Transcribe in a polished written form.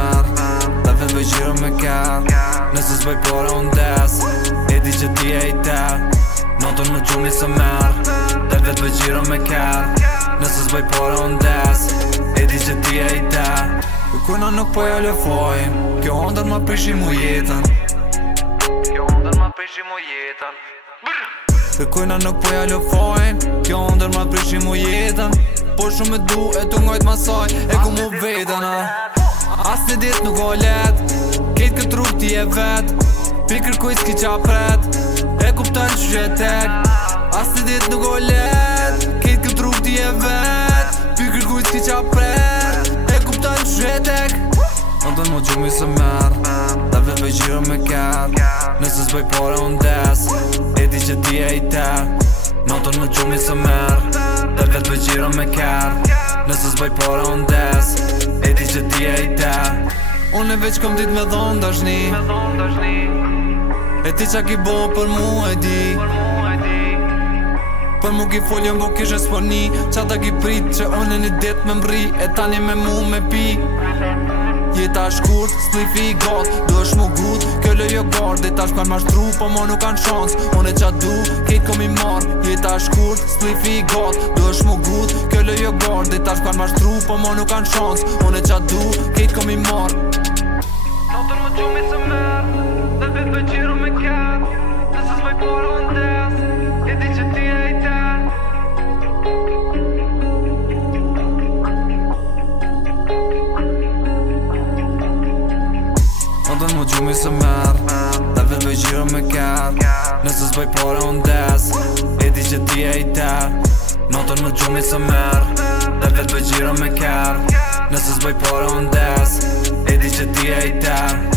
merë dhe vetë bëj gjiro me kërë. Nëse s'bëj pore unë des, e di që ti e i ter. Notën më gjumi se merë dhe vetë bëj gjiro me kërë. Nëse s'bëj pore unë des, e di që ti e i ter. Kujna nuk po ja lëfojnë, kjo ondër ma prishi mu jetën. Kujna nuk po ja lëfojnë, kjo ondër ma prishi mu jetën. Po shumë e du e tu ngojt masaj, e ku mu vetën. As një dit nuk o let, kejt këtë rrug ti e vet. Pikër kuj s'ki qa pret, e kuptan që që e tek. As një dit nuk o let, kejt këtë rrug ti e vet. Pikër kuj s'ki qa pret, e kuptan që që e tek. Notën më gjumi se merë dhe vetë bëj gjiro me kërë. Nëse s'bëj pore unë des, e di që ti e i ter. Notën më gjumi se merë dhe vetë bëj gjiro me kërë. Nëse s'bëj pore unë des, e di që ti e i ter. Unë e veç kom dit me dhonë dashni, e ti qa ki bo për mu e di. Për mu ki foljen bo kishe s'poni, qa ta ki prit që unë e një dit me mbri, e tani me mu me pi. Jeta shkurt, s'plifi i gat, du është mu gut, kjo lejo gard. E tash kan mashtru, po mo nuk kan shans, unë e qa du, kejt kom i marr. Jeta shkurt, s'plifi i gat, du është mu gut, kjo lejo gard. E tash kan mashtru, po mo nuk kan shans, unë e qa du, kejt kom i marr. Notën më gjumi se merë dhe vetë bëj gjiro me kërë. Nëse s'bëj pore unë des, e di që ti e i ter. Notën më gjumi se merë dhe vetë bëj gjiro me kërë. Nëse s'bëj pore unë des, e di që ti e i ter. Notën më gjumi se merë dhe vetë bëj gjiro me kërë. Nëse s'bëj pore unë des, e di që ti e i ter.